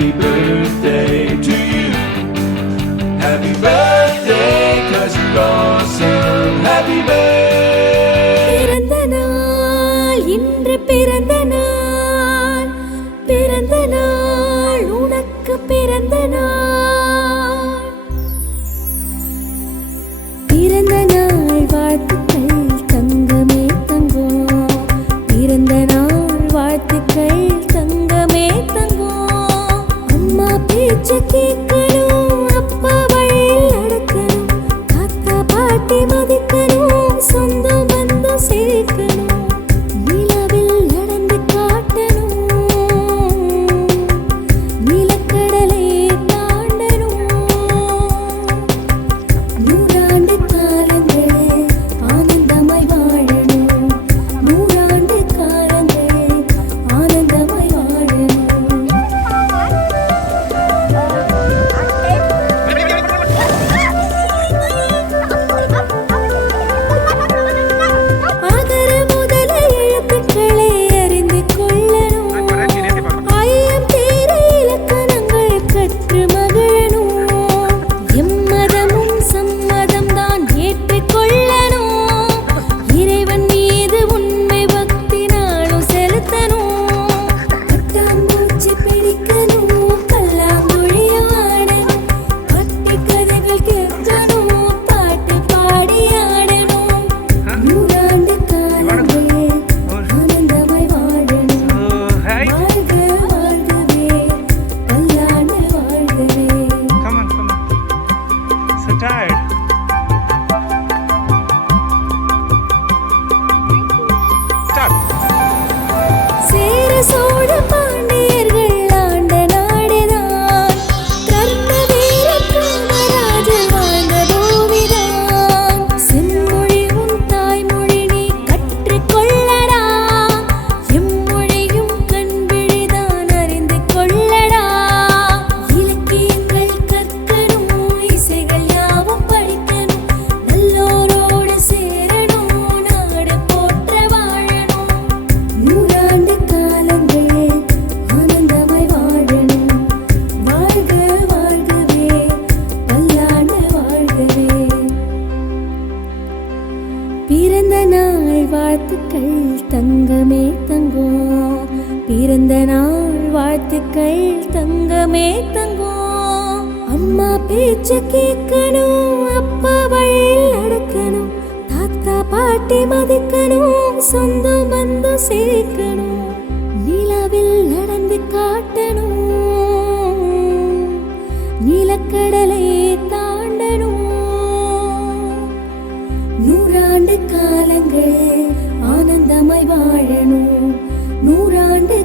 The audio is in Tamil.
Happy birthday to you. Happy birthday, 'cause you're awesome. Happy birthday. பிறந்த நாள் இன்று பிறந்த நாள், பிறந்த நாள் உனக்கு பிறந்த நாள். பிறந்த நாள் வாழ்த்துக்கள் தங்கமே தங்கம், பிறந்த நாள் வாழ்த்துக்கள் தங்கமே தங்கம். அம்மா பேச்ச கேட்கணும், அப்பா வழியில் நடக்கணும், தாத்தா பாட்டி மதிக்கணும், சொந்தம் பந்தம் சேர்க்கணும், நிலவில் நடந்து காட்டணும், நிலக்கடலை தாண்டணும். நூறாண்டு காலங்கள் ஆனந்தமாய் வாழணும், நூறாண்டு காலங்கள் ஆனந்தமாய் வாழணும். அகர முதல எழுத்துக்களை அறிந்து கொள்ளணும், ஐயம் தீர இலக்கணங்கள் கற்று மகிழணும், எம்மதமும் சம்மதம் தான் ஏற்றுக்கொள்ளணும், இறைவன் மீது உண்மை பக்தி நாளும் செலுத்தணும், பட்டாம்பூச்சி பிடிக்கணும், பல்லாங்குழிய ஆடணும், பட்டி கதைகள் கேட்கணும், பாட்டு பாடி ஆடணும். நூறாண்டு காலங்கள் ஆனந்தமாய் வாழணும், வாழ்க வாழ்கவே பல்லாண்டு வாழ்கவே. Come on. So tired. Start. Chera Chola பாண்டியர்கள் ஆண்ட நாடுதான், கர்ண வீர காமராஜர் வாழ்ந்த பூமிதான். செம்மொழி உன் தாய்மொழி நீ கற்றுக்கொள்ளடா, எம்மொழியும் கண்விழிதான் அறிந்து கொள்ளடா. இலக்கியங்கள் கற்கணும், இசைகள் யாவும் படிக்கணும், நல்லோரோடு சேரணும், நாடு போற்ற வாழணும். நூறாண்டு காலங்கள் ஆனந்தமாய் வாழணும், வாழ்க வாழ்கவே பல்லாண்டு வாழ்கவே. பிறந்த நாள் வாழ்த்துக்கள் தங்கமே தங்கம், பிறந்த நாள் வாழ்த்துக்கள் தங்கமே தங்கம். அம்மா பேச்ச கேட்கணும், அப்பா வழியில் நடக்கணும், தாத்தா பாட்டி மதிக்கணும், சொந்தம் பந்தம் சேர்க்கணும், நிலவில் நடந்து காட்டணும், நிலக்கடலை தாண்டணும். நூறாண்டு காலங்கள் ஆனந்தமாய் வாழணும், நூறாண்டு